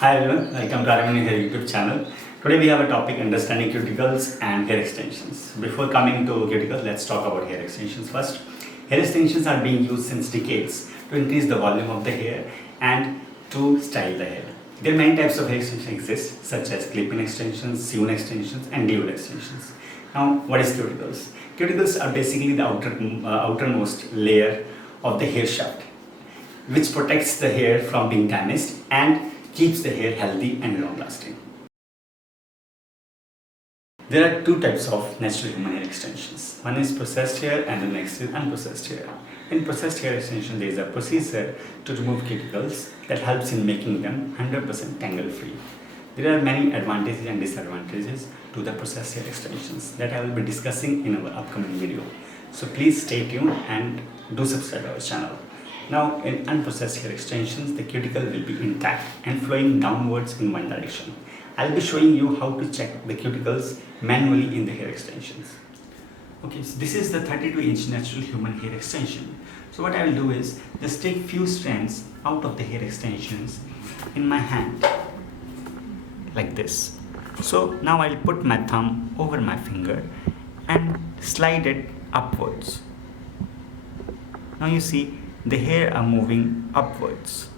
Hi everyone, welcome to our Hair YouTube channel. Today we have a topic understanding cuticles and hair extensions. Before coming to cuticles, let's talk about hair extensions first. Hair extensions are being used since decades to increase the volume of the hair and to style the hair. There are many types of hair extensions exist, such as clip-in extensions, sewn extensions and glued extensions. Now, what is cuticles? Cuticles are basically the outermost layer of the hair shaft, which protects the hair from being damaged and keeps the hair healthy and long lasting. There are two types of natural human hair extensions. One is processed hair and the next is unprocessed hair. In processed hair extension, there is a procedure to remove cuticles that helps in making them 100% tangle free. There are many advantages and disadvantages to the processed hair extensions that I will be discussing in our upcoming video. So please stay tuned and do subscribe to our channel. Now, in unprocessed hair extensions, the cuticle will be intact and flowing downwards in one direction. I'll be showing you how to check the cuticles manually in the hair extensions. Okay, so this is the 32-inch natural human hair extension. So what I will do is just take few strands out of the hair extensions in my hand, like this. So now I'll put my thumb over my finger and slide it upwards. Now you see the hair are moving upwards.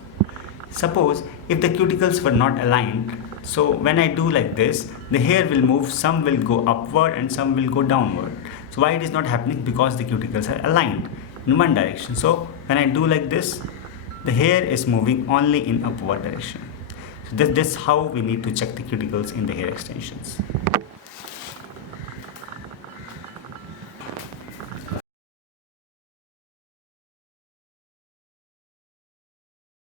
Suppose if the cuticles were not aligned, so when I do like this, the hair will move, some will go upward and some will go downward. So why it is not happening? Because the cuticles are aligned in one direction. So when I do like this, the hair is moving only in upward direction. So this is how we need to check the cuticles in the hair extensions.